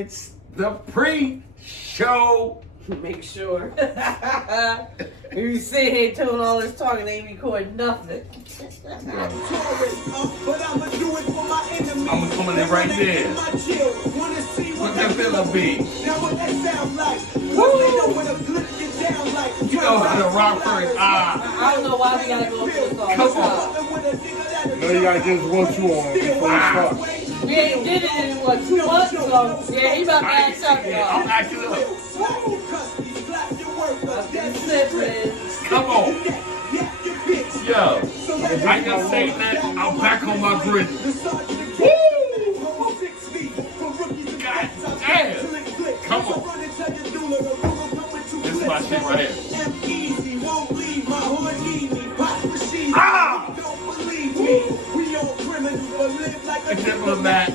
It's the pre-show. Make sure. You sit here doing all this talking, they ain't recording nothing. I'm coming in right there. What that fella be? You know how to rock first. I don't know why we gotta go through this all the Come time. No, you gotta get his 1-2 on before it starts. We ain't did it in what, 2 months ago. Yeah, he about to act something. Yeah, I'm acting up. Come on. Yo, I can say that I'm back on my grid. Woo! God damn. Come on. This is my shit right here. Ah! Except for that.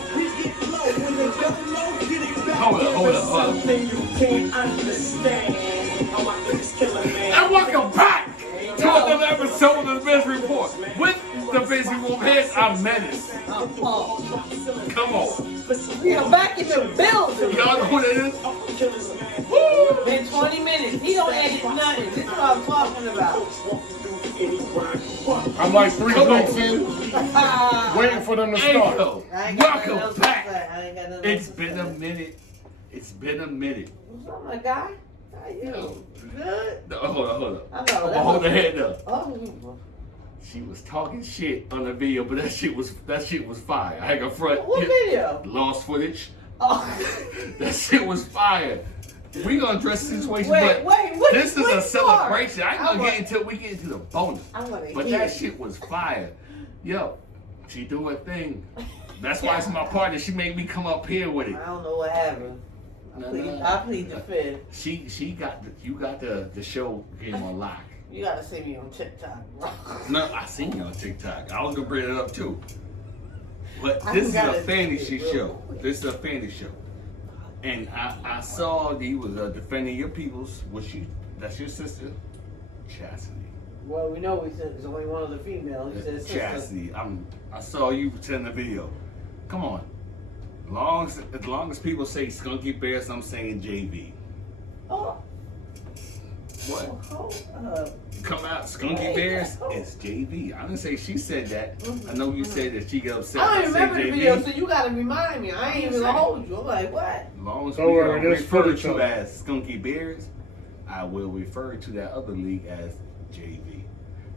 Hold up. And welcome back to another episode of the Biz Report. With the Biz Report head, I'm Menace. I'm Paul. Come on. We are back in the building. Y'all know who that is? Woo! Been 20 minutes. He don't edit nothing. This is what I'm talking about. I'm like 3 weeks in, waiting for them to Hey, start. yo, I ain't got nothing welcome else to back. say. I ain't got nothing It's else to been say. a minute. It's been a minute. What's up, my guy? How you? Good? No, hold on. I know. Hold the head up. Oh, She was talking shit on the video, but that shit was fire. I had a front. what video? Lost footage. Oh. That shit was fire. We gonna address the situation, Wait, but this is which a part? celebration. I ain't I gonna want- get until we get into the bonus. I want to But hear that it. shit was fire. Yo, she do her thing. That's why it's my partner. She made me come up here with it. I don't know what happened. No. I plead the fifth. She got you got the show game on lock. You gotta see me on TikTok, bro. No, I seen you on TikTok. I was gonna bring it up too. But I this is a forgot it. fantasy show. This is a fantasy show. And I saw that he was defending your peoples. That's your sister, Chastity. Well, we know it's only one of the females. He said sister. Chastity. I saw you in the video. Come on. As long as people say Skunky Bears, I'm saying JV. Oh, What? oh, Come out, Skunky Hey. Bears, it's JV. I didn't say she said that. I know you said that she got upset. I don't said remember the JV. video, so you gotta remind me. I ain't even gonna hold you. I'm like, what? As long as Don't we worry, don't there's refer footage to of it. as Skunky Bears, I will refer to that other league as JV.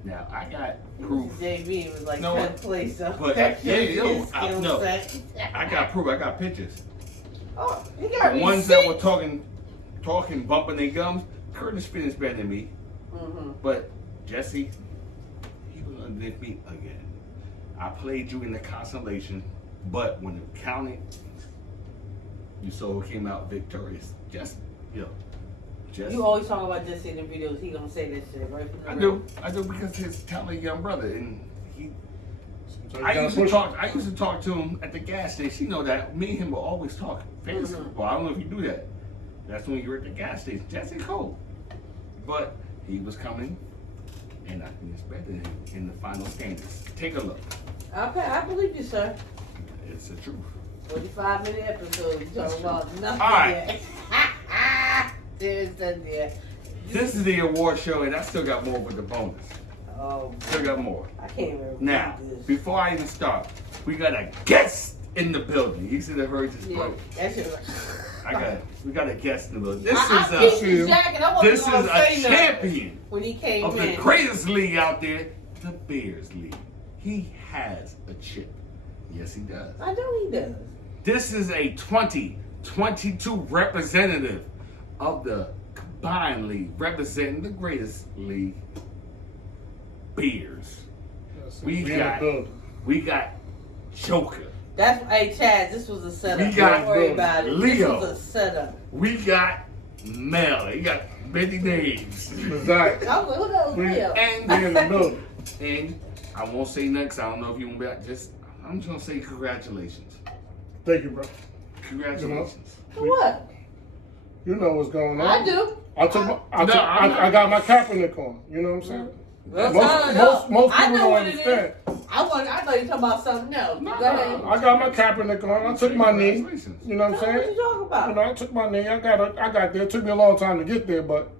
Now, I got proof. JV was like No, 10th place. but, no. I got proof. I got pictures. Oh, you got The ones that were receipts? talking, bumping their gums, Curtis Spin is better than me. Mhm. But Jesse, he was underneath me again. I played you in the consolation, but when it counted, you saw who came out victorious. Jesse. You always talk about Jesse in the videos. He gonna say that shit, right? I do because he's telling young brother, and he. So you I gotta used to push talk. I used to talk to him at the gas station. You know that me and him will always talk fantasy Mhm. football. I don't know if you do that. That's when you were at the gas station. Jesse Cole, but he was coming, and I think it's better than him in the final standings. Take a look. Okay, I believe you, sir. It's the truth. 45-minute episode. You talking about nothing All right. yet. There's nothing yet. This is the award show, and I still got more with the bonus. Oh, Still got more. I can't remember. Now, before I even start, we got a guest in the building. You should have heard this. Yeah, Bro. that shit. We got a guest in the building. This I is peeped his jacket. I wasn't this is gonna a say nothing champion when he came of the in. greatest league out there, the Bears League. He has a chip. Yes, he does. I know he does. This is a 2022 representative of the combined league, representing the greatest league, Bears. We in the got building. Joker. That's hey Chad. This was a setup. We got Don't worry about it. Leo. This was a setup. We got Mel. He got many names. Exactly. I was like, who that was We- Leo? We in the building. And I won't say next. I don't know if you want to be I'm just gonna say congratulations. Thank you, bro. Congratulations. For what? You know what's going on. I do. I got my Kaepernick on. You know what I'm saying? Well, Most I know people what don't it is. understand. I thought you were talking about something else. No, Go ahead. no. I got my Kaepernick on. I took my knee. Congratulations. You know what I'm What saying? you talking about? You know, I took my knee. I got there. It took me a long time to get there, but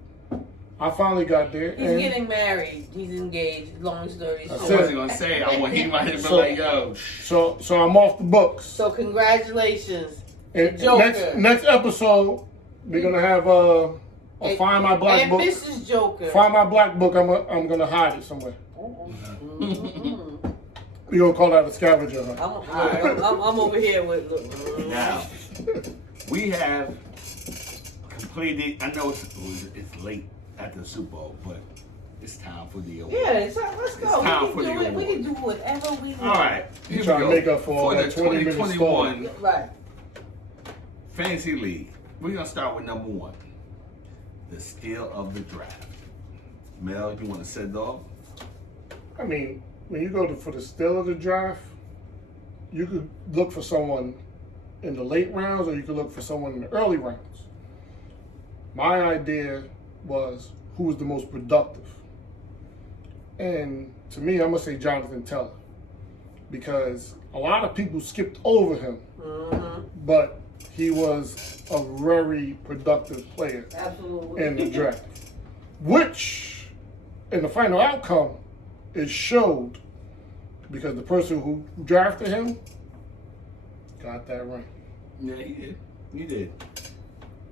I finally got there. He's and getting married. He's engaged. Long story That's I short. wasn't gonna say. I want he might have been So- like, yo. so I'm off the books. So congratulations. And Joker. next episode, we're gonna have Find My Black and Book. Mrs. Joker. Find My Black Book. I'm gonna hide it somewhere. Mhm. We're gonna call that a scavenger hunt. I'm over here with. Now we have completed. I know it's late after the Super Bowl, but it's time for the award. Yeah, let's go. It's time We for can the do it. We award. can do whatever we want. All right, here we trying to go. make up for the that 20 minute 2021 Right. Fantasy League. We're gonna start with number one, the steal of the draft. Mel, you want to set it off? I mean, when you go for the steal of the draft, you could look for someone in the late rounds or you could look for someone in the early rounds. My idea was who was the most productive. And to me, I'm going to say Jonathan Taylor. Because a lot of people skipped over him, Mm-hmm. but he was a very productive player Absolutely. in the draft. Which, in the final outcome, it showed because the person who drafted him got that ring. Yeah, he did. You did.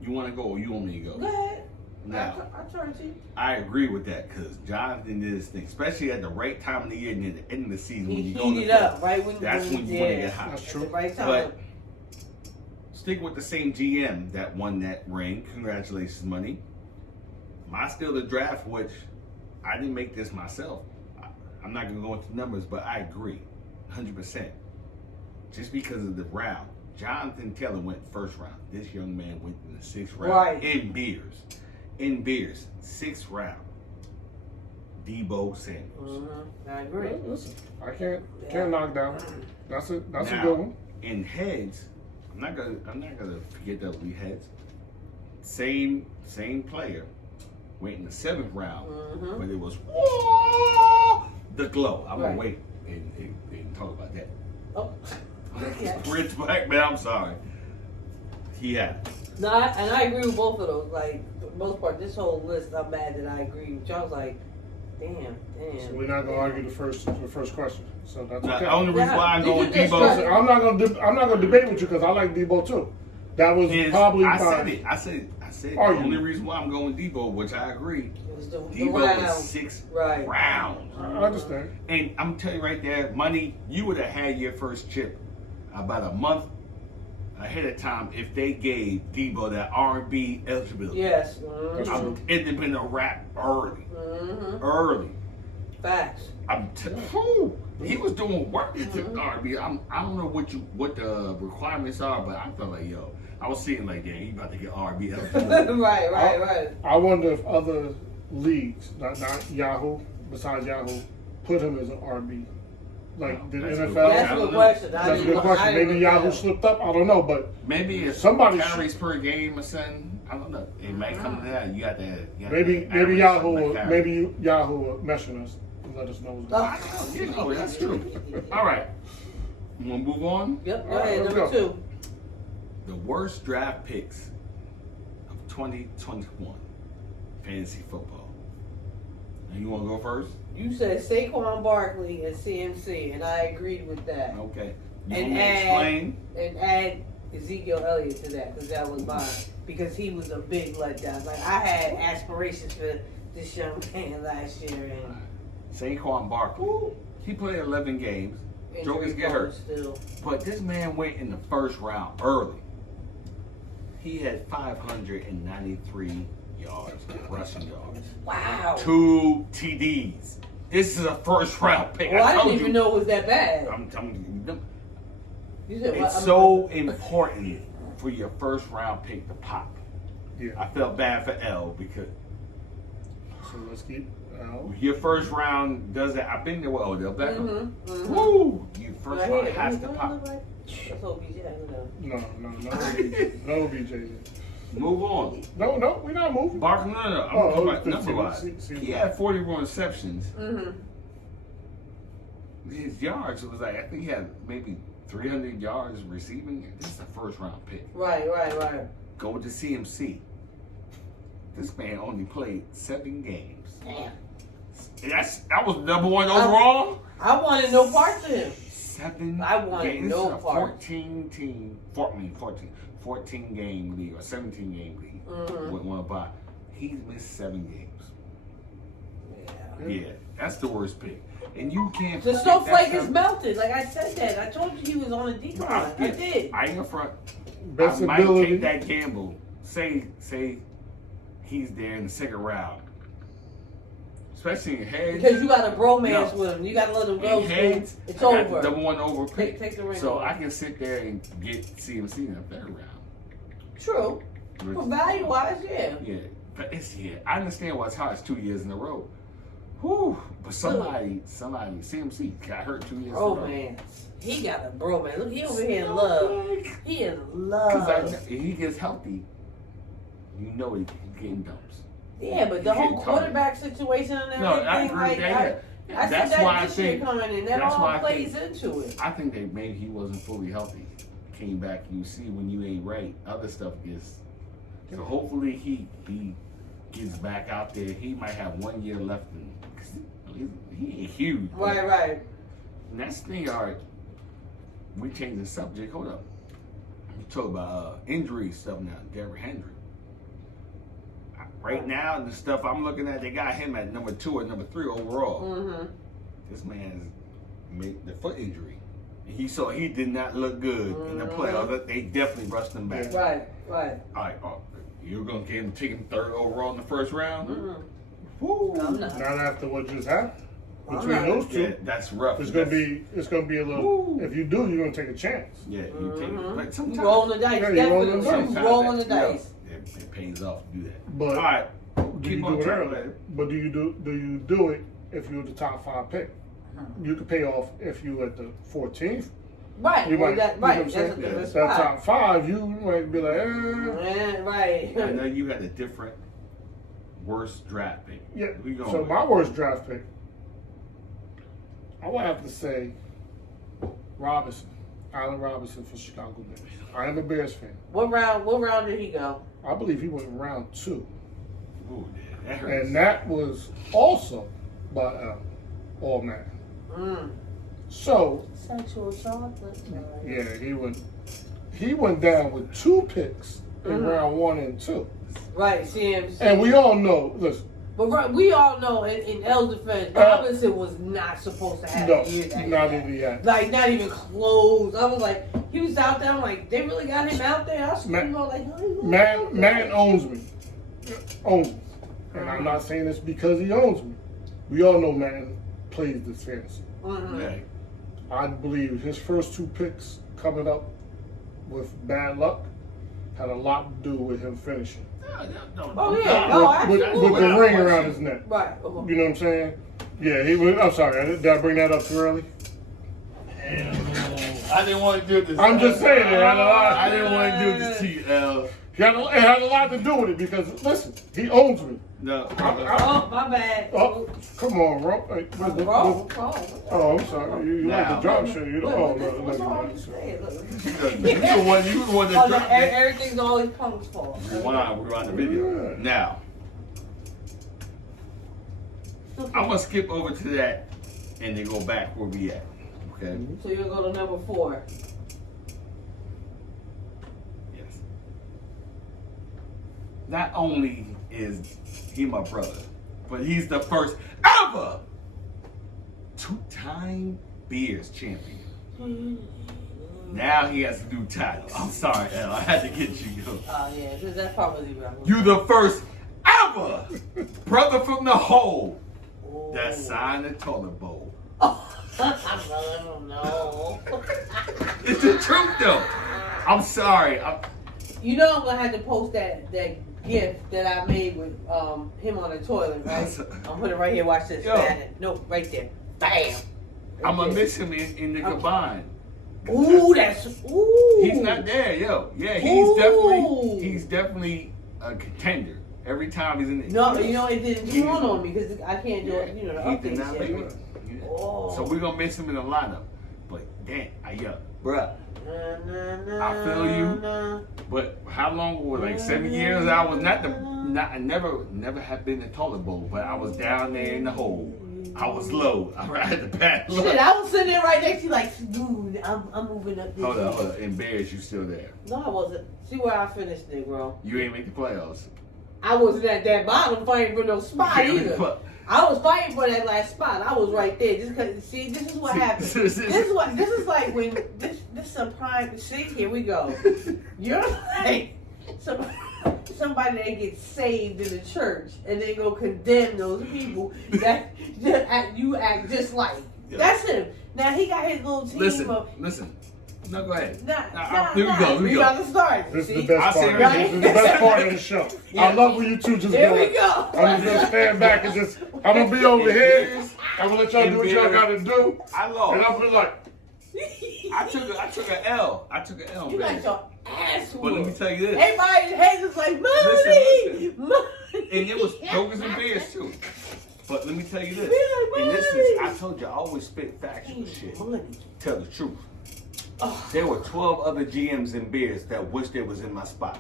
You want to go or you want me to go? Go ahead. Now, I'll turn to you. I agree with that because Jonathan did his thing, especially at the right time of the year near the end of the season when He you go heated up right when That's when you want to get hot. That's At true. the right time. But stick with the same GM that won that ring. Congratulations, money. My steal of the draft, which I didn't make this myself. I'm not gonna go into numbers, but I agree, 100%. Just because of the round, Jonathan Taylor went first round. This young man went in the sixth round. Right. In beers, sixth round. Debo Samuels. I agree. Well, listen, I can't knock down. That's a Now, good one. In heads, I'm not gonna forget that we heads. Same player went in the seventh round, Mhm. but it was whoa, the glow. I'm Right. gonna wait and talk about that. Oh. Okay. Rich Black man, I'm sorry. Yeah. No, and I agree with both of those. Like, for the most part, this whole list, I'm mad that I agree with you. I was like, damn. So we're not gonna argue the first question. So that's Now, okay. the only reason why I'm You going can just Debo Listen, I'm not gonna debate with you because I like Debo too. That was is probably I my said it. I said the Argument. only reason why I'm going Debo, which I agree. It was the Debo round. was sixth Right. round. I understand. And I'm telling you right there, money, you would have had your first chip about a month ahead of time if they gave Debo that R&B eligibility. Yes. That's Mm-hmm. true. It'd have been a wrap early. Mm-hmm. Early. Facts. He was doing work to R&B. I don't know what the requirements are, but I felt like, yo, I was seeing like, yeah, he about to get R&B eligibility. right. I wonder if other leagues, not Yahoo, besides Yahoo, put him as an RB. Like did That's a NFL? good That's a good question. That's a good question. Maybe Yahoo slipped up. I don't know, but Maybe if Somebody carries per game or something, I don't know. It might come to that. You got that. maybe Yahoo will mention us and let us know. What's going on. Oh. You know, that's true. All right. You want to move on? Yep. Go All right, ahead. let's Number go. 2. The worst draft picks of 2021 fantasy football. And you want to go first? You said Saquon Barkley and CMC, and I agreed with that. Okay. You And want me to explain? And add Ezekiel Elliott to that because that was mine. Because he was a big letdown. Like I had aspirations for this young man last year, and Saquon Barkley. He played 11 games. Jokers injury get hurt. prone still. But this man went in the first round early. He had 593 yards, rushing yards. Wow. 2 TDs. This is a first round pick. Well, I told didn't even know it was that bad. I'm telling you. You said, It's so important for your first round pick to pop. Yeah. I felt bad for L because So let's keep. your first round doesn't. I've been there with Odell Beckham. Mm-hmm. Woo! Your first round has to pop. That's OBJ. No, BJ. Move on. No, we're not moving. Barkley, no. I'm talking about number wise. He had 41 receptions. Mm-hmm. his yards, it was like, I think he had maybe 300 yards receiving. This is a first round pick. Right. Go to CMC. This man only played 7 games. Damn. That was number 1 overall. I wanted no parts of him. 7 I wanted games. no This is a part. 14 game league or 17 game league. Mhm. With one bye. He's missed 7 games. Yeah. Yeah, that's the worst pick. And you can't. The pick snowflake that is melted. Like I said that. I told you he was on a decline. I did. I ain't gonna front. Best I might ability. take that gamble. Say he's there in the second round. Especially in heads. Because you got a bromance No. with him. You got to let him go. In heads, It's I got over. the number 1 over pick. Take the ring So away. I can sit there and get CMC in the third round. True. For value wise, yeah. Yeah, but I understand why it's hard. It's 2 years in a row. Whew. But somebody, CMC got hurt 2 years in a row. Bromance. He got a bromance. Look, he over here in love. He in Because love. if he gets healthy, you know he's getting dumps. Yeah, but the He whole getting quarterback situation and No, I everything, agree like, with that. I see That's that why I this year think. coming, and that that's why all I plays think- into it. I think that maybe he wasn't fully healthy. Came back, you see when you ain't right, other stuff gets. So hopefully he gets back out there. He might have 1 year left, he ain't huge. Right. And that's the thing. All right, we changed the subject. Hold up. You talk about injury stuff now. Derrick Henry. Right now, the stuff I'm looking at, they got him at number 2 or number 3 overall. Mm-hmm. This man's made the foot injury. He did not look good in the playoffs. They definitely rushed him back. Right. All right, you're gonna take him 3rd overall in the first round? Mm-mm. Woo. I'm not. Not after what just happened I'm between not. those two. Yeah, that's rough. It's gonna be a little. Woo. If you do, you're gonna take a chance. Yeah, you take it. But You sometimes rolling the dice, Yeah, you rolling the definitely. dice. You rolling the dice. It pays off to do that. But all right, do keep you on do it talking early? about it. But do you do it if you're the top 5 pick? You could pay off if you at the 14th. Right. You Well, might, that, you know right. what I'm saying? That's a good That spot. top 5, you might be like, Yeah, right. I know you had a different, worst draft pick. yeah. We going So with my it. worst draft pick, I would have to say Robinson, Allen Robinson for Chicago Bears. I am a Bears fan. What round did he go? I believe he went in round 2. Ooh, yeah, that hurts. And that was also by All Man. So, Sexual chocolate. yeah, he went down with 2 picks in round 1 and 2. Right, CMC. And we all know, listen, But right, we all know in L's defense, Robinson was not supposed to have no, a year that not year. in the end. Like, not even close. I was like, he was out there. I'm like, they really got him out there? I was screaming, like, Man owns me. Owns me. And I'm not saying this because he owns me. We all know man plays this fantasy. Right. I believe his first 2 picks coming up with bad luck had a lot to do with him finishing. No, Oh, yeah. No, with absolutely. the ring around his neck. Right. You know what I'm saying? Yeah, he was. I'm sorry, did I bring that up too early? I didn't want to do this. I'm just saying, it had a lot. I didn't want to do this to you, L. It had a lot to do with it because, listen, he owns me. No. Oh, my bad. Oh, come on, bro. Hey, Wrong. Oh, I'm sorry. You like the drop shit. You don't. Oh, What's wrong no. with you saying? Look. You the one that Oh, no, dropped it. everything's always Punk's fault. We're on the video. Now, I'm going to skip over to that and then go back where we at. Okay? So you'll go to number 4. Yes. Not only is he my brother, but he's the first ever 2-time Bears champion. Now he has a new title. I'm sorry, L. I had to get you. Yo. Oh, yeah, because that's probably right. You the first ever brother from the hole Oh. that signed the toilet bowl. I don't know. It's the truth, though. I'm sorry. You know I'm gonna have to post that gift that I made with him on the toilet, right? I'm put it right here. Watch this. Yo. Bam. No, right there. Bam. I'm Right gonna there. miss him in the combine. Ooh, that's ooh. He's not there, yo. Yeah, Ooh. he's definitely a contender. Every time he's in the No, you know it didn't dawn on me because I can't do it. You know the He did update not shit. make it. Yeah. Oh. So we're gonna miss him in the lineup. But damn, bruh. I feel you. But how long was like 7 years? I was I never have been in the toilet bowl, but I was down there in the hole. I was low. I had the bad luck. Shit, I was sitting there right next to you like, dude, I'm moving up this. Hold on. Embarrassed, you still there? No, I wasn't. See where I finished, Negro. You ain't make the playoffs. I wasn't at that bottom fighting for no spot either. I was fighting for that last spot. I was right there. Just cause, see, this is what happens. This is like when this is a prime. See, here we go. You're like somebody that gets saved in the church, and they go condemn those people that you act just like. Yeah. That's him. Now he got his little team. Listen. No, go ahead. Here we go. about to start. This is See? the best part. Right? This is the best part of the show. Yeah. I love when you two just Here go. we go. I'm just gonna stand back and just. I'm gonna be over here. I'm gonna let y'all do what y'all gotta do. I lost. And I'm gonna be like, I took an L. I took an L. You got baby. your ass But let me whooped. tell you this. Everybody hates us like, money, Listen. money. And it was Brokers and Bears too. But let me tell you this. Really, And this money. is, I told you, I always spit factual shit. Money. Tell the truth. Oh. There were 12 other GMs and Bears that wish they was in my spot.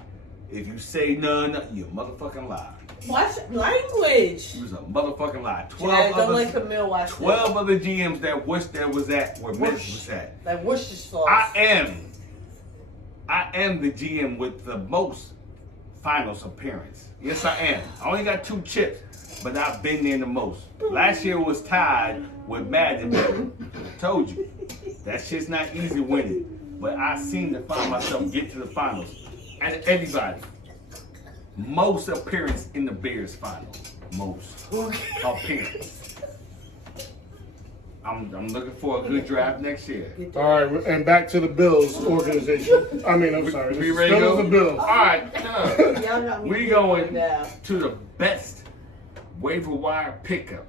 If you say none, you motherfucking lie. Watch language. You was a motherfucking lie. Jazz, don't let Camille watch 12 other GMs that wish there was at where Memphis was at. that. Like Worcestershire sauce. I am the GM with the most finals appearance. Yes, I am. I only got 2 chips, but I've been there the most. Last year was tied with Madden. Baby. Told you. That shit's not easy winning. But I seem to find myself get to the finals. And everybody. Most appearance in the Bears finals. Most appearance. I'm looking for a good draft next year. all right, and back to the Bills organization. I mean, I'm sorry. We This ready to still go? is the Bills. All right. Y'all got me We feeling going now. to the best waiver wire pickup.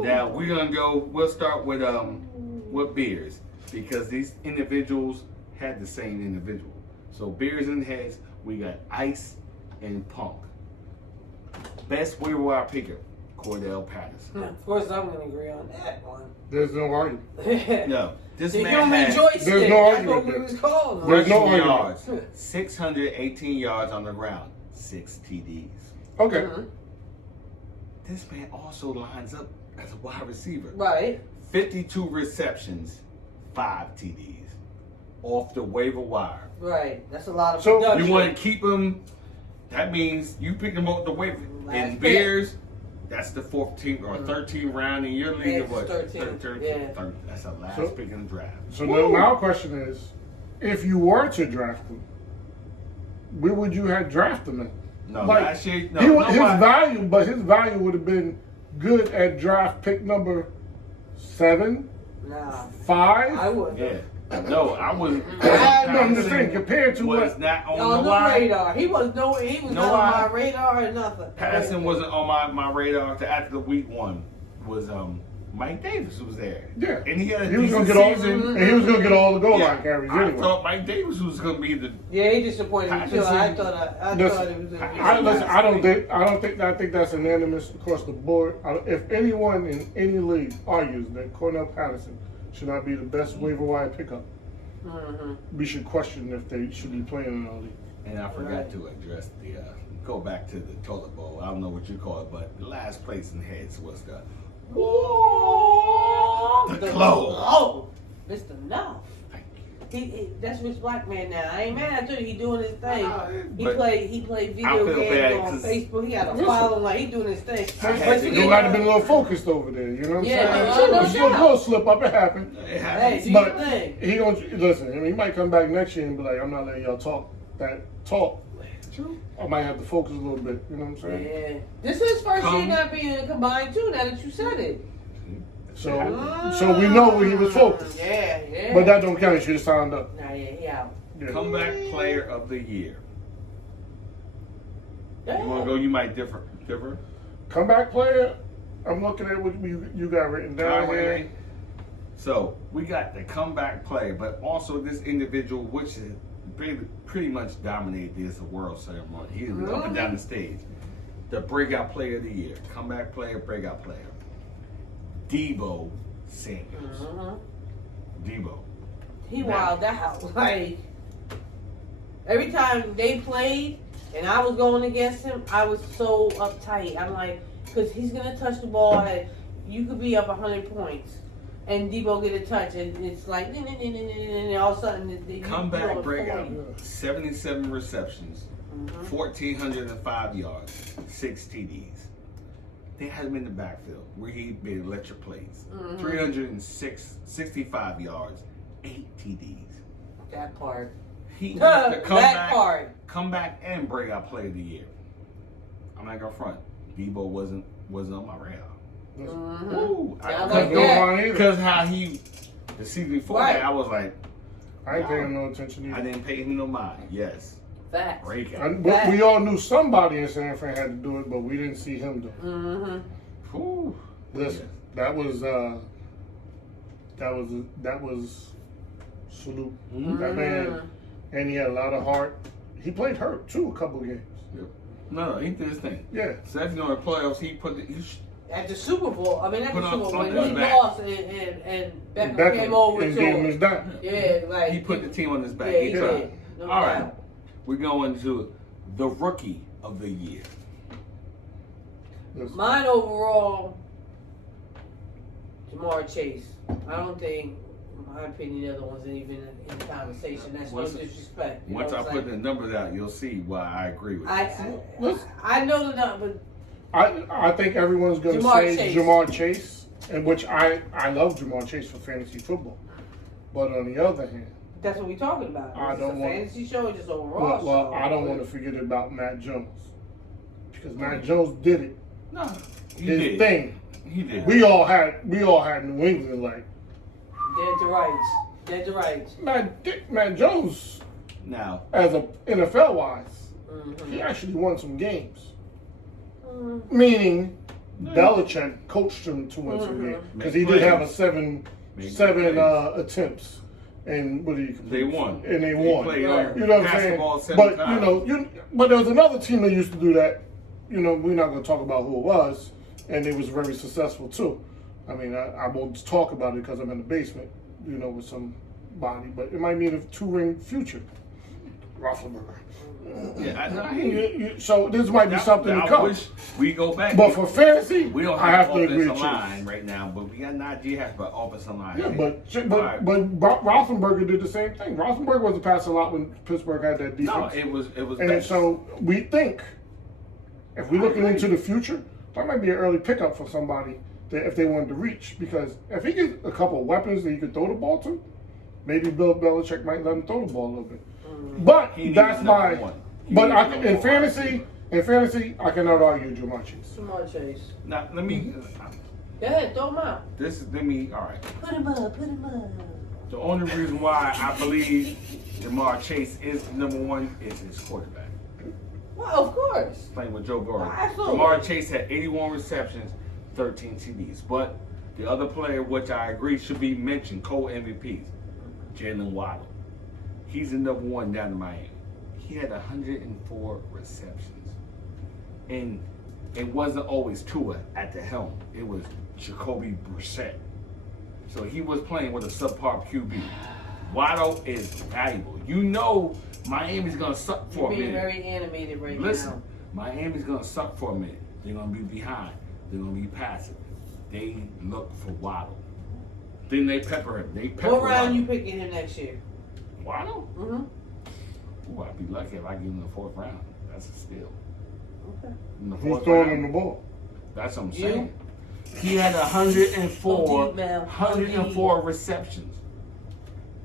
Now we're gonna go. We'll start with Bears because these individuals had the same individual. So Bears and Heads, we got Ice and Punk. Best waiver wire pickup, Cordell Patterson. Of course, I'm going to agree on that one. There's no argument. No, this The man human had joystick. There's no That's argument what we there. was calling There's them. no rushing argument. yards, 618 yards on the ground, 6 TDs. Okay. Mhm. This man also lines up as a wide receiver. Right. 52 receptions, 5 TDs. Off the waiver wire. Right. That's a lot of So, production. You want to keep him, that means you pick him off the waiver. Last In pick. Bears, that's the 14th or 13th round in your league. Yeah, Or what? 13, yeah. That's the last So- pick in the draft. So now my question is, if you were to draft him, where would you have drafted him at? No, Like, last year, no, his nobody- value would have been good at draft pick number 7, Nah. 5. I would. Yeah. No, I was. No, I'm just saying, compared to was what. not on On the the line. radar. He was not on my radar or nothing. Patterson wasn't on my radar until after the week 1 was Mike Davis was there. Yeah. And he had a He was decent gonna get all, season. and he was gonna get all the goal Yeah. line carries I anyway. thought Mike Davis was gonna be the. Yeah, he disappointed me too. Patterson- I thought it was Listen, gonna be I think that's unanimous across the board. If anyone in any league argues that Cornell Patterson should not be the best waiver wire pickup, we should question if they should be playing in our league. And I forgot Right. to address the go back to the toilet bowl. I don't know what you call it, but the last place in heads was the clothes. Oh, Mr. No. Thank you. That's Rich Black Man now. I ain't mad at you. He doing his thing. He But played I video feel games bad on 'cause- Facebook. He got a following like he doing his thing. I had But to you do He get might have been a little focused over there, you know what I'm Yeah, saying? no Sure, doubt. it's a little slip up, it happened. It Hey, happens. do your But thing. he gonna listen. I mean, he might come back next year and be like, "I'm not letting y'all talk that talk." True. I might have to focus a little bit. You know what I'm saying? Yeah. This is first year Come- not being combined too. Now that you said it. So we know where he was focused. Yeah. But that don't count. He should have signed up. Nah, yeah, he out. Yeah. Comeback player of the year. Yeah. You want to go? You might differ. Comeback player. I'm looking at what you got written down here. So we got the comeback player, but also this individual, which is pretty much dominated this world ceremony. He was up and down the stage. The breakout player of the year, comeback player, breakout player. Debo Samuels, Mm-hmm. Debo. He wilded out. Like, every time they played and I was going against him, I was so uptight. I'm like, because he's going to touch the ball and you could be up 100 points. And Debo get a touch, and it's like, and all of a sudden, Comeback breakout, 77 receptions, 1,405 yards, 6 TDs. They had him in the backfield where he made electric plays. 365 yards, 8 TDs. That part. He got the That part. comeback and breakout play of the year. I'm not gonna front. Debo wasn't on my radar. Ooh, Sounds like that. Because how he the season before that, I was like, I ain't paying no attention either. I didn't pay him no mind. Yes, Facts. breakout. But we all knew somebody in San Fran had to do it, but we didn't see him do it. Mm-hmm. Ooh. Listen, that was salute. That man, and he had a lot of heart. He played hurt too a couple games. Yep. No, he did his thing. Yeah. So if you know the playoffs, he At the Super Bowl, not the Super Bowl, when his he back. lost and Beckham came over and to gave him him. his dime. Yeah, like he put the team on his back. Yeah, he he tried. did. No All right, doubt. we're going to the rookie of the year. Listen, Mine overall, Jamar Chase. I don't think, in my opinion, the other ones ain't even in the conversation. That's no disrespect. You Once know I what I'm put saying? the numbers out, you'll see why I agree with you. I know the number. I think everyone's going to Jamar say Chase. Jamar Chase, and which I love Jamar Chase for fantasy football. But on the other hand, That's what we're talking about. I It's don't a want- fantasy show, or just overall well, show. I don't want to forget about Matt Jones because Matt Jones did it. No, he His did. thing. He did. We all had New England like Dead to rights. Dead to rights. Matt Jones Now, as a NFL wise. Mm-hmm. He actually won some games. Mm-hmm. Meaning, Belichick coached him to win some games because he did have a seven attempts, and what did he complete? They won. And they He won. played, You know what I'm passed the saying? ball 7 But times. but there was another team that used to do that. You know, we're not going to talk about who it was, and it was very successful too. I mean, I won't talk about it because I'm in the basement, you know, with somebody, but it might mean a 2-ring future. Roethlisberger. Yeah, I hear you. So this might be something to I come. wish we go back. But for fantasy, we don't I have have an to agree offensive with line you. right now, but we got Najee Harris, but offensive line. Yeah, Right. but Roethlisberger did the same thing. Roethlisberger was a pass a lot when Pittsburgh had that defense. No, it was. And best. so we think, if we're looking into the future, that might be an early pickup for somebody that if they wanted to reach. Because if he gets a couple of weapons that he could throw the ball to, maybe Bill Belichick might let him throw the ball a little bit. But He needs that's number my. one. He But needs I, number in one. fantasy, I cannot argue Jamar Chase. Jamar Chase. Now let me. Go ahead, throw him out. This is let me. All right. Put him up. Put him up. The only reason why I believe Jamar Chase is number one is his quarterback. Well, of course. Playing with Joe Burrow. Absolutely. Jamar Chase had 81 receptions, 13 TDs. But the other player, which I agree should be mentioned, co-MVPs, Jalen Waddle. He's the number one down in Miami. He had 104 receptions. And it wasn't always Tua at the helm. It was Jacoby Brissett. So he was playing with a subpar QB. Waddle is valuable. You know Miami's going to suck for You're a being minute. very animated right Listen, Miami's going to suck for a minute. They're going to be behind. They're going to be passive. They look for Waddle. Then they pepper him. They now. pepper What round Waddle. you picking him next year? Waddle? Mm-hmm. Ooh, I'd be lucky if I give him the 4th round. That's a steal. Okay. In the Who's 4th throwing him round, the ball? that's what I'm You? saying. He had 104, Deep, man. 104 receptions.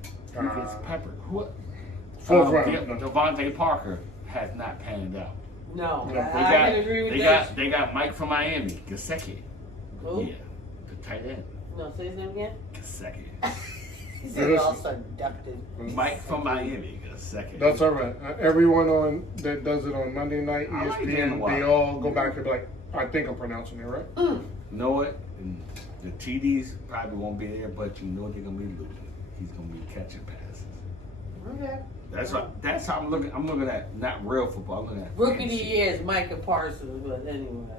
He gets Uh, peppered. Who? 4th round. Devontae Parker has not panned out. No, Yeah, I can agree with that. They got Mike from Miami, Gesicki. Who? Yeah, the tight end, No, say his name again. Gesicki. He said Listen. all seductive. Mike from Miami, Gesicki. That's all right. Everyone on that does it on Monday night, I like Jalen ESPN, Waddle. they all go back and be like, I think I'm pronouncing it right. You know what? And the TDs probably won't be there, but you know they're gonna be losing. He's gonna be catching passes. Okay. That's how I'm looking. I'm looking at not real football. I'm looking at Rookie of the fantasy. year is Micah Parsons, but anyway.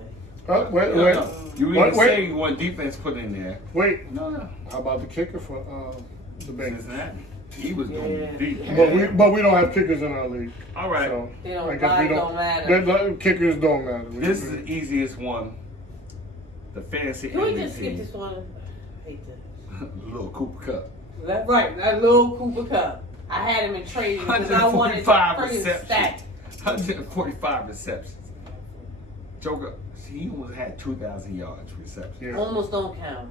Wait. You didn't say what defense put in there. Wait. No. How about the kicker for the Bengals? Cincinnati. He was doing deep. But we don't have kickers in our league. All right. So They don't, I guess we don't matter. Kickers don't matter. This is the easiest one. The fantasy Can we MVP. just skip this one? I hate this. Little Cooper Cup. That's right, that little Cooper Cup. I had him in trading because I wanted to 145 freaking receptions. stack. 145 receptions. Joker, he almost had 2,000 yards receptions. Yeah. Almost don't count.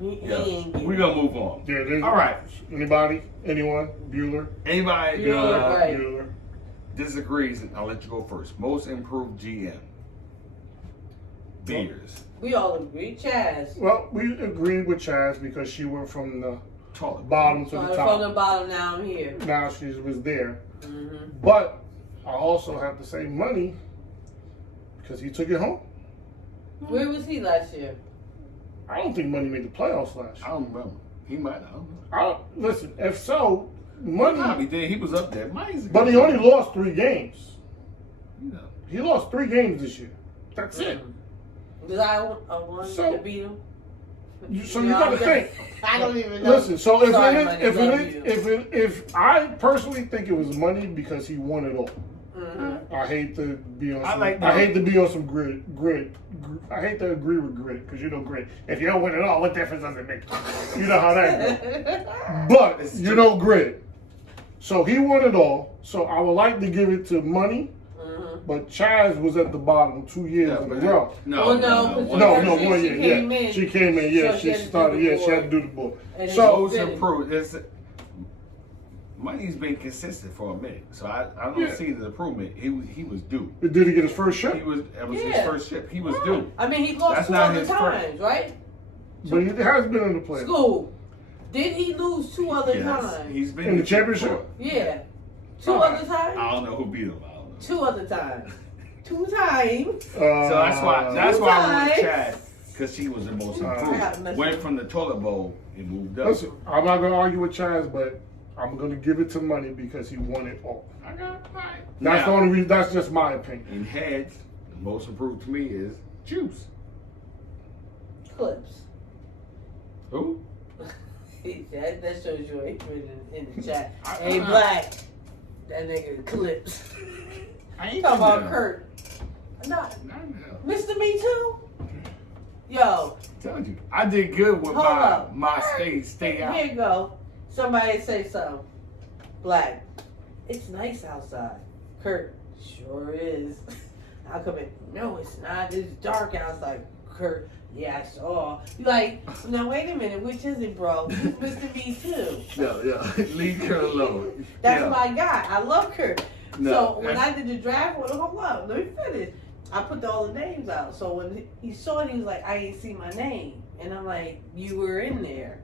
He ain't getting We're going to move on. Yeah, All right. Anybody? Anyone? Bueller? Anybody Bueller, right. Bueller. disagrees, and I'll let you go first. Most improved GM. Beers. We all agree. Chaz. Well, we agreed with Chaz because she went from the Toilet. bottom to So the from the top. bottom, now I'm here. Now she was there. Mm-hmm. But I also have to say money because he took it home. Where was he last year? I don't think money made the playoffs last I year. don't remember. He might. I don't know. Listen, if so, He money. did. He was up there. Money's a But good he only player. lost 3 games. You know. He lost 3 games this year. That's it. Did I want So- to beat him? So you got to think. I don't even know. Listen, so if Sorry, it Money, is, love you. if I personally think it was money because he won it all. Mm-hmm. I hate to be on. I Some, like I that. hate to be on some grid. I hate to agree with grid because you know grid. If you don't win it all, what difference does it make? You know how that goes. But It's you true. know grid. So he won it all. So I would like to give it to money. But Chaz was at the bottom 2 years in a row. No, Well, no, no, no. No, She 1 year. came Yeah, in. she came in. Yeah, So she she had to do started. the Yeah, she board. had to do the board. And So Most Finish. improved. Money's been consistent for a minute, so I don't Yeah. see the improvement. He was due. did he get his first ship? That was his Yeah. first ship. He was due. I mean, he lost That's 2 not other his times, right? But he has been in the playoffs. School. Did he lose 2 other Yes, times? he's been In the championship? Yeah. 2 Oh, other times? I don't know who beat him. I don't know. 2 other times. 2 times. So that's why I went Nice. Chad, because she was the most I gotta improved. mess Went up. from the toilet bowl and moved up. Listen, I'm not gonna argue with Chaz, but I'm gonna give it to money because he won it all. I got it right. That's the Now, only reason. That's just my opinion. in heads, the most improved to me is Juice. Clips. Who? that shows you what he put in the chat. I- Hey, Black. That nigga Clips. I ain't Talk about down. Kurt. Not Not now. Mr. Me Too? Yo, Told you, I did good with hold up. my stay Here out. you go. Somebody say something. Black. It's nice outside. Kurt. Sure is. How come it? No, it's not. It's dark outside. Kurt. Yeah, I saw. You like, now wait a minute. Which is it, bro? It's Mr. Me Too. Yeah. Leave her alone. That's Yeah. my guy. I love Kurt. No, So when that's- I did the draft, well, hold up, let me finish. I put all the names out. So when he saw it, he was like, I ain't see my name. And I'm like, you were in there.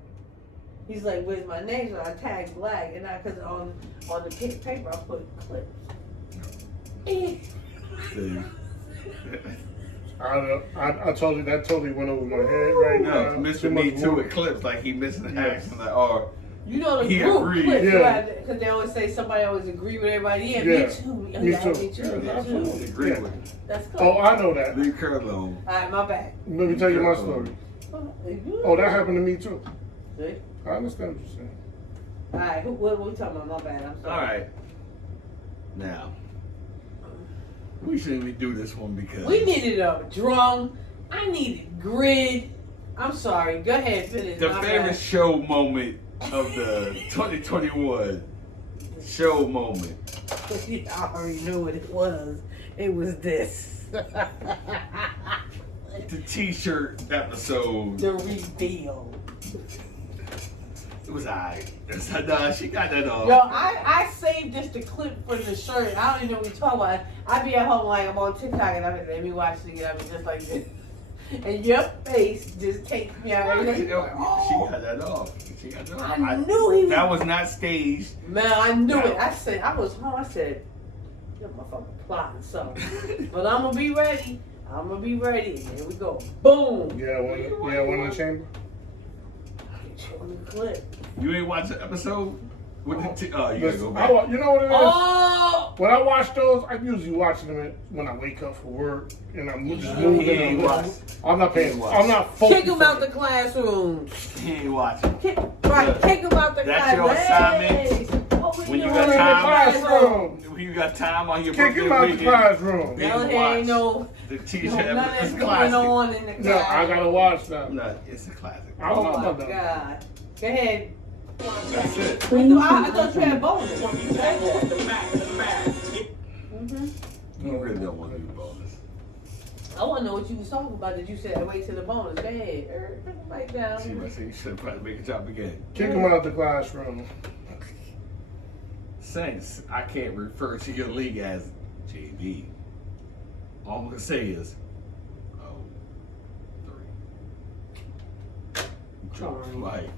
He's like, where's my name? So I tagged Black. And because on the paper, I put Clips. See. I told you that totally went over my head right No, now. Mr. Me Too Eclipse, like he missing the Yes. accent, like, or You know the He group agreed. Clips, Yeah. right? Because they always say somebody always agree with everybody. Yeah, Yeah. me too. Me Yeah, too. Me too. I Me absolutely too. agree Yeah. with you. That's Clips. Oh, I know that. Leave her alone. All right, my bad. Let me tell you my story. Oh, that happened to me too. See? I understand what you're saying. All right, what we talking about? My bad. I'm sorry. All right. Now, we shouldn't even do this one because We needed a drum. I needed grid. I'm sorry. Go ahead, finish. the My favorite bad. show moment of the 2021 show moment. I already knew what it was. It was this. The T-shirt episode. The reveal. It was alright. Nah, she got that off. Yo, I saved just the clip for the shirt. I don't even know what you're talking about. I be at home like I'm on TikTok and I'm like, let me watch it. I mean, just like this. And your face just takes me out. She Every day. got that off. She got that off. I knew he was. That was not staged. Man, I knew No. it. I said, I was home. I said, you're motherfucking plotting something. But I'm going to be ready. I'm going to be ready. Here we go. Boom. Yeah, one in the chamber. Get you on the clip. You ain't watch the episode? You gotta go back. You know what it is? Oh, When I watch those, I'm usually watching them when I wake up for work and I'm just moving. I'm not paying. I'm not focused. kick him out the classroom. He ain't watching. Kick him out the That's classroom. your assignment. When you got time, Classroom. when you got time on your Kick him out the classroom. No, there ain't no the teacher. nothing It's going classic. on in the class. Yeah, I gotta watch that. No, it's a classic. I don't know Oh about my that. God. Go ahead. That's it. I thought you had bonus. You really don't want to do bonus. I want to know what you was talking about that you said wait till the bonus. Go ahead. Write down. She must say you should probably make a job again. Kick him out the classroom. Since I can't refer to your league as JV, all I'm gonna say is, oh, 3. Drop like,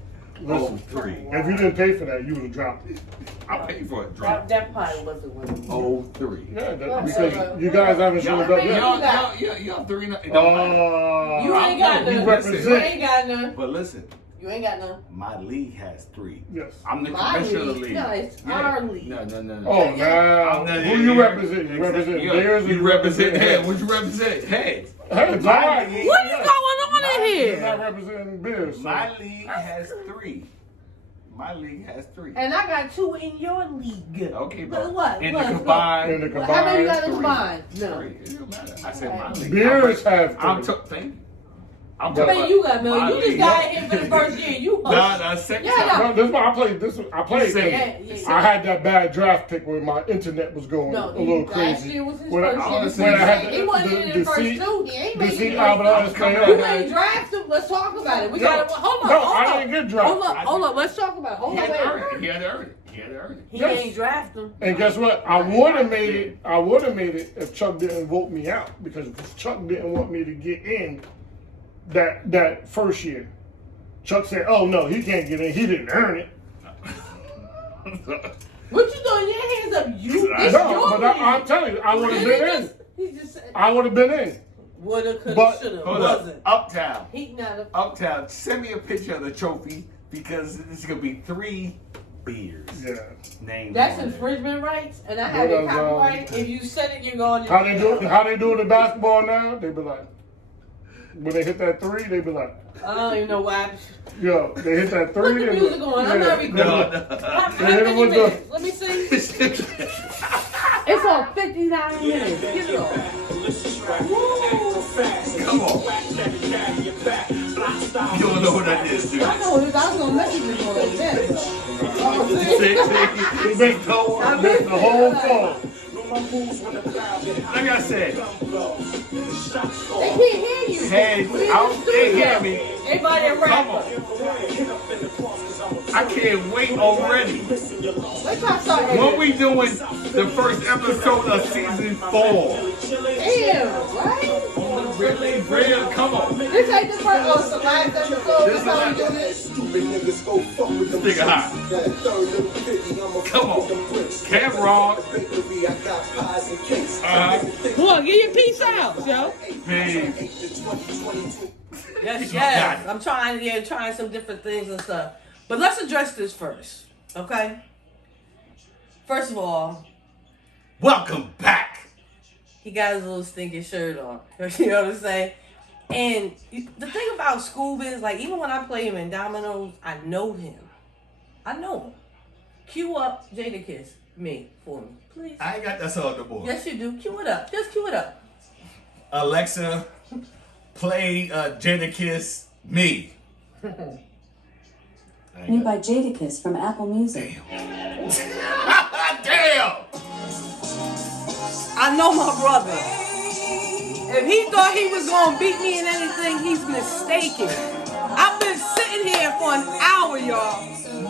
Listen, 3. if you didn't pay for that, you would have dropped it. I paid for it. Drop. That probably wasn't one. Oh, 3. Yeah, because you guys haven't showed up yet. Y'all 3. You ain't got none. You You represent. ain't got none. But listen, You ain't got none. my league has 3. Yes. I'm the My commissioner of the league? league. No, it's our league. No. Oh, Yeah. now. Who you represent? You represent Bears or You represent Heads? heads. What you represent? Heads. Heads, all right. What is going on in You're here? not representing Bears. so- My league has 3. My league has 3. And I got 2 in your league. Okay, But bro. what? In What? the combined. In the What? How many you got in 3. combined? No. 3. It don't matter. I said my league. Bears have I'm 3. thank you. I'm How many you got, my Mel? You just league. got in for the first year. You No, second Yeah, time. No, this is why I played. I played. Say because it. I had that bad draft pick where my internet was going No, a little last crazy. year was his When I- first year. when I had He wasn't in the first seat- 2. He ain't the making seat it. Alvarez I'm coming stay up. You up. ain't drafted him. Let's talk about it. We No, got to hold on. no, hold I on. didn't get drafted. Hold up. Let's talk about it. Hold He on. had to Wait. earn it. He had to earn it. He had to earn it. He Yes. ain't drafted him. And guess what? I would have made it. I would have made it if Chuck didn't vote me out because Chuck didn't want me to get in that first year. Chuck said, "Oh no, he can't get in. He didn't earn it." What you throwing your hands up? You. It's No, your but league. I'm telling you, I would have been in. He just said, I would have been in. woulda, coulda, But- shoulda, Hold wasn't. up. Uptown. He not a. Uptown. Send me a picture of the trophy because this is going to be 3 beers. Yeah. Named That's on it. infringement rights, and I have What it else, copyright. If you said it, you're going. How they do? How they do the basketball now? They be like, when they hit that 3, they be like, I don't even know why. "Yo, they hit that 3." Put the they be music like, on. I'm not recording. No. How They hit him many with the- minutes? Let me see. It's on 59 minutes. Get it on. Come on. You don't know what that is, dude. I know it is. I was gonna message you for that. They make the whole phone. Like I said, They can't hear you. hey, they hear me. Everybody a Come rapper. on. I can't wait already. Let's try to start When we doing the first episode of season 4? Damn, right? Really, real? Come on. This ain't the first. Oh, it's the last episode. This That's how we is do this. This nigga hot. Come on. Cameron. Come on, get your piece out, yo. Babe. Yes, Got it. I'm trying some different things and stuff. But let's address this first, okay? First of all, Welcome back. he got his little stinking shirt on. You know what I'm saying? And the thing about Scoob is, like, even when I play him in Dominoes, I know him. I know him. Cue up Jadakiss, me, for me, please. I ain't got that song no more. Yes, you do. Cue it up. Just cue it up. Alexa, play Jadakiss, me. Me by Jadakiss from Apple Music. Damn. Damn. I know my brother. If he thought he was gonna beat me in anything, he's mistaken. I've been sitting here for an hour, y'all,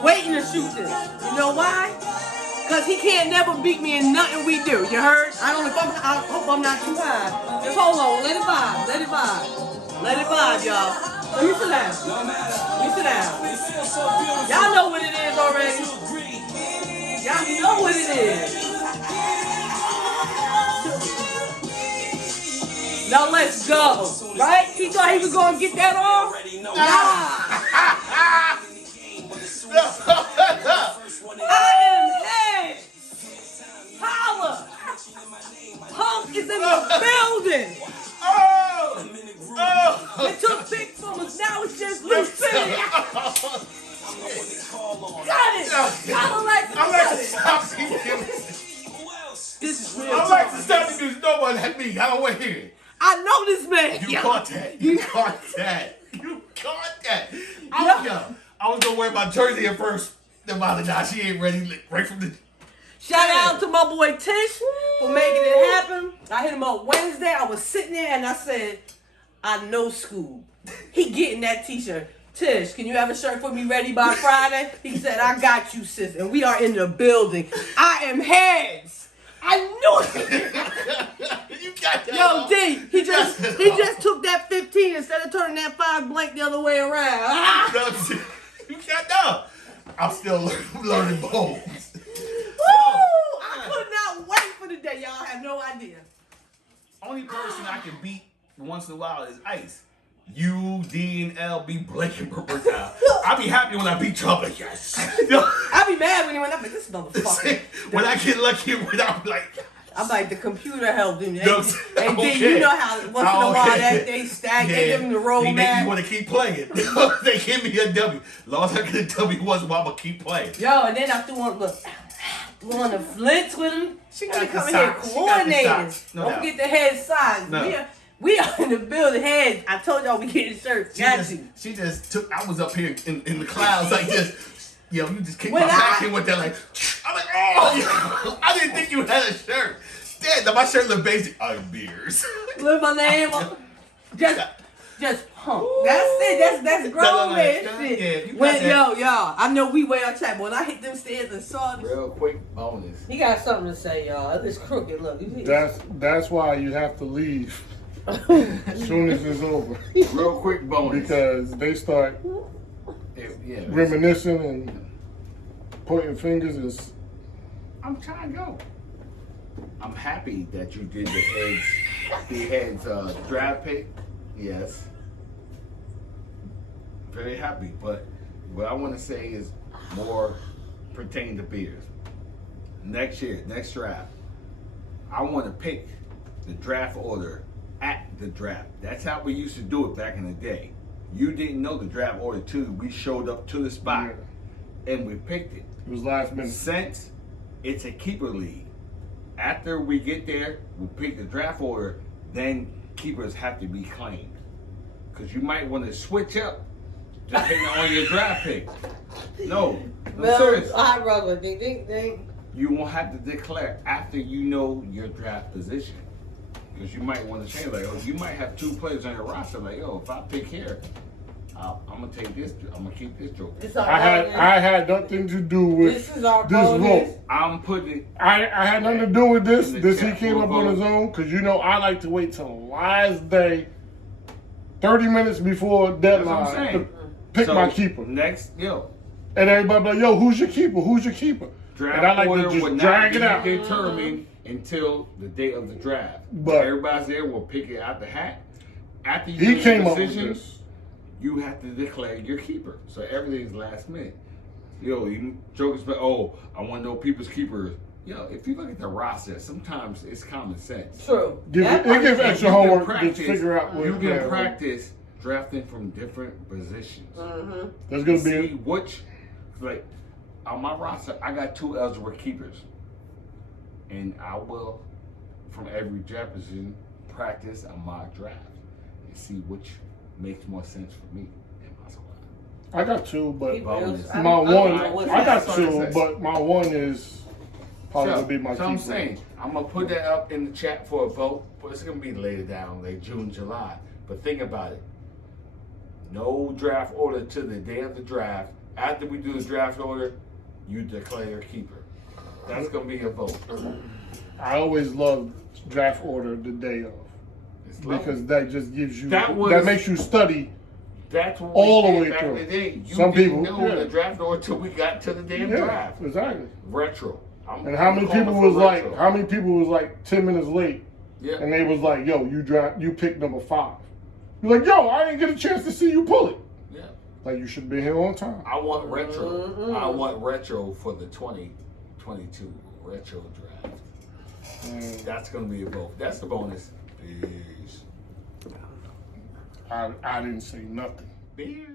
waiting to shoot this. You know why? Cause he can't never beat me in nothing we do. You heard? I hope I'm not too high. Just hold on, let it vibe, let it vibe. Let it vibe, y'all. Let me sit down. Let me sit down. Y'all know what it is already. Y'all know what it is. Now let's go. Right? He thought he was gonna get that off? Nah. building. Oh! Oh! It took big from us. Now it's just loose fitting. Got it. I'm like to stop you. This is real. I'm like to stop you because no one had me. I don't want to hear it. I know this man. You caught that. You caught that. You caught that. I was gonna wear my jersey at first. The mother, nah, she ain't ready. Right from the. Shout out to my boy Tish for making it happen. I hit him up Wednesday. I was sitting there and I said, I know Scoob. He getting that t-shirt. Tish, can you have a shirt for me ready by Friday? He said, I got you, sis. And we are in the building. I am heads. I knew it. You got that. Yo, D, he just took that 15 instead of turning that 5 blank the other way around. You got that. I'm still learning bones. Woo! I could not wait for the day. Y'all have no idea. Only person I can beat once in a while is Ice. U, D, and L be Blake and Berbertile. I be happy when I beat y'all, like, yes. I be mad when he went up like, this motherfucker. When I get lucky, when I'm like, I'm like, the computer helped him. No, And okay. then you know how once in a while that they stack, they give him the roll They make back. me want to keep playing. They give me a W. Long as I get a W once, I'm gonna keep playing. Yo, and then I threw on the flints with him. She got gonna the come in here socks. She got the coordinating. socks. No Don't doubt. forget the head size. No. We are in the building heads. I told y'all we getting shirts. Got you. She just took. I was up here in the clouds like this. Yo, you just kicked When my back I- in with that like. I'm like, oh, I didn't think you had a shirt. Damn, now my shirt look basic. I'm beers. Look my name on. Just pump. That's it. That's grown man shit. Yeah, you got When that. y'all, I know we way on track, but when I hit them stairs and saw this, Real quick bonus. he got something to say, y'all. It's crooked. Look, you see? That's why you have to leave as soon as it's over, Real quick bonus. because they start Yeah, reminiscing and pointing fingers. Is I'm trying to go. I'm happy that you did the heads draft pick. Yes. Very happy, but what I want to say is more pertaining to beers. Next year, next draft, I want to pick the draft order at the draft. That's how we used to do it back in the day. You didn't know the draft order till we showed up to the spot and we picked it. it was last minute. Since it's a keeper league, after we get there, we pick the draft order, then keepers have to be claimed. Because you might want to switch up depending on your draft pick. No, I'm serious. I brother, ding. You won't have to declare after you know your draft position. Because you might want to change, like, oh, you might have 2 players on your roster, like, yo, if I pick here, I'm going to take this, I'm going to keep this joker. It's our I had nothing to do with This is our this bonus. vote. I'm putting I had nothing to do with this. In the This he chat, came we'll up on his vote. own, because you know I like to wait till the last day, 30 minutes before That's what I'm deadline, saying. to pick So, my keeper. Next, yo, And everybody be like, yo, who's your keeper? Who's your keeper? draft And I like order to just would drag not it out. be determined until the day of the draft. But- everybody's there will pick it out the hat. After you He make came a up with decision, this. you have to declare your keeper. So everything's last minute. Yo, you jokers, but oh, I want to know people's keepers. Yo, if you look at the roster, sometimes it's common sense. True. Give That it give part- extra You can homework to practice- figure out what You can practice drafting from different positions. Mhm. There's gonna See be which, like, on my roster, I got 2 eligible keepers. And I will, from every draft position, practice a mock draft and see which makes more sense for me in my squad. I got 2, but Keep real. bonus. I my don't know one what's I got that. 2, but my one is probably gonna be my so I'm keeper. saying, I'm going to put that up in the chat for a vote, but it's going to be later down, like June, July. But think about it. No draft order to the day of the draft. After we do the draft order, you declare your keeper. That's going to be a vote. I always love draft order the day of, It's lovely. because that just gives you That was- that makes you study. That's what all we the did way back through. in the day. You Some didn't people- know yeah. the draft order till we got to the damn Yeah, draft. exactly. Retro. And how many calling people for was like retro. how many people was like 10 minutes late, Yeah. and they was like, yo, you pick number 5. You're like, yo, I didn't get a chance to see you pull it. Yeah. Like, you should be here on time. I want retro. Mhm. I want retro for the 2022 retro draft. That's gonna be a vote. That's the bonus. Peace. I didn't say nothing. Beer.